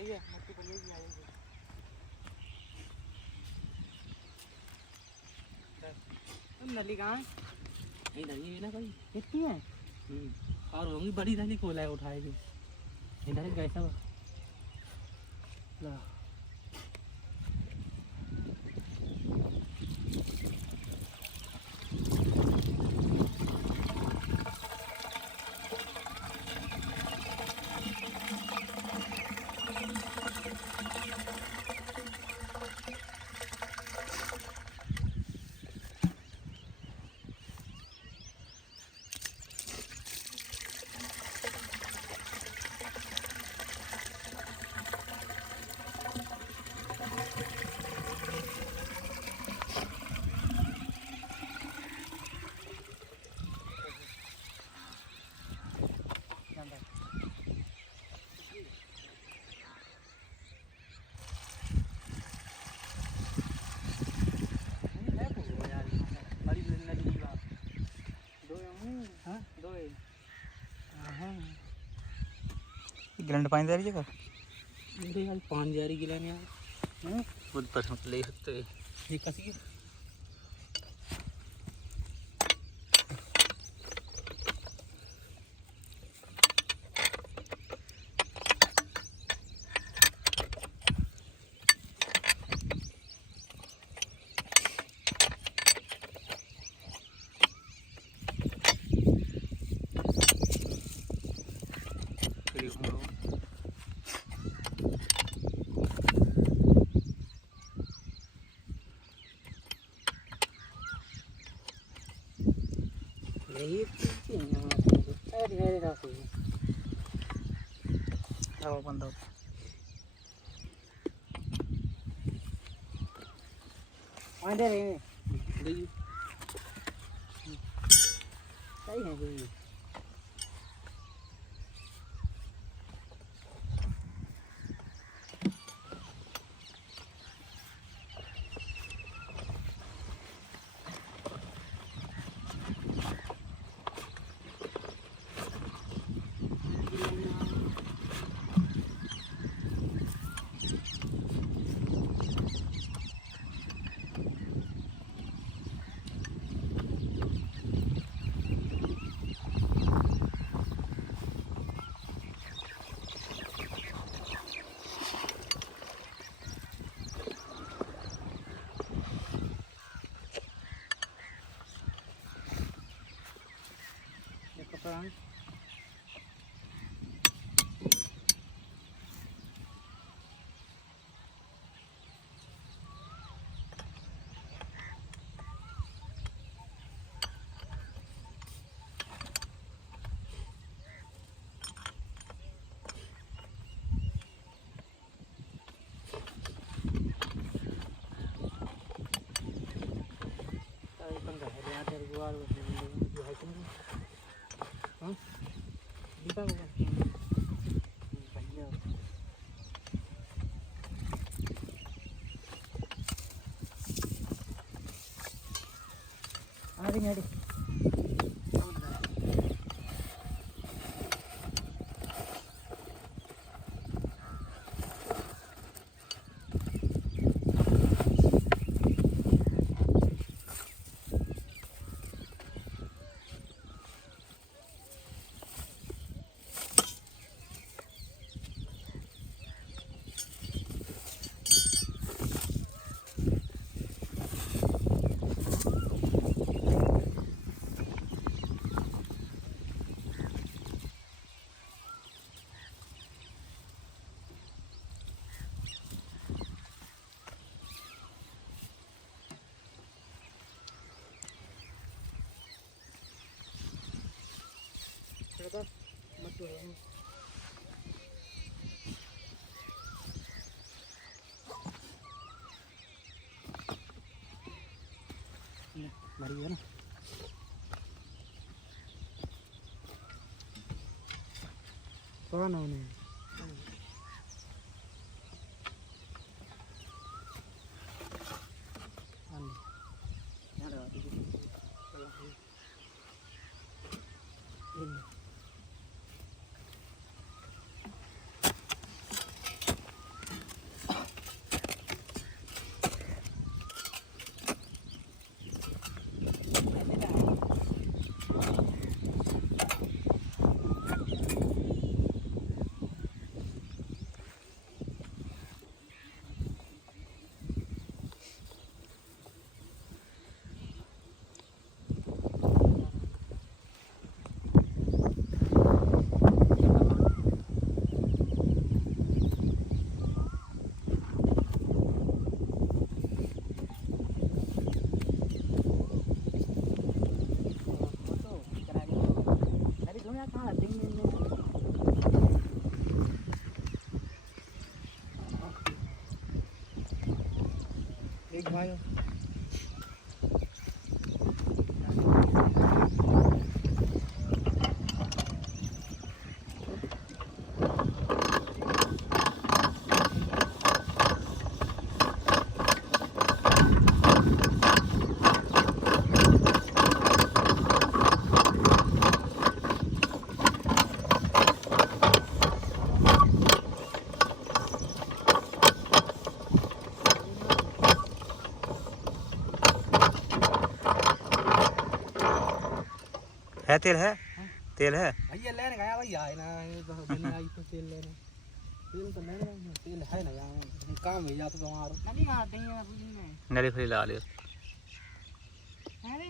सही है, मट्टी पर भी आएगी। नली कहाँ है? इधर ही है ना भाई, कितनी है? और होंगी बड़ी नली कोला है उठाएगी इधर ही गए सब। गिलंड पानी दे रही है मेरे यार 5 जारी गिलाने यार खुद पर हम ले सकते हैं ये कसी बंद हो सही है। आड़ी मरी है ना कौन है उन्हें एक भाई है तेल है तेल है भैया लेने गया भैया है ना ये तो बिना आई तो तेल लेने तेल तो लेने तेल है ना यार काम है या तो तुम्हारा नहीं आते हैं बुझने नली फ्री ला लियो अरे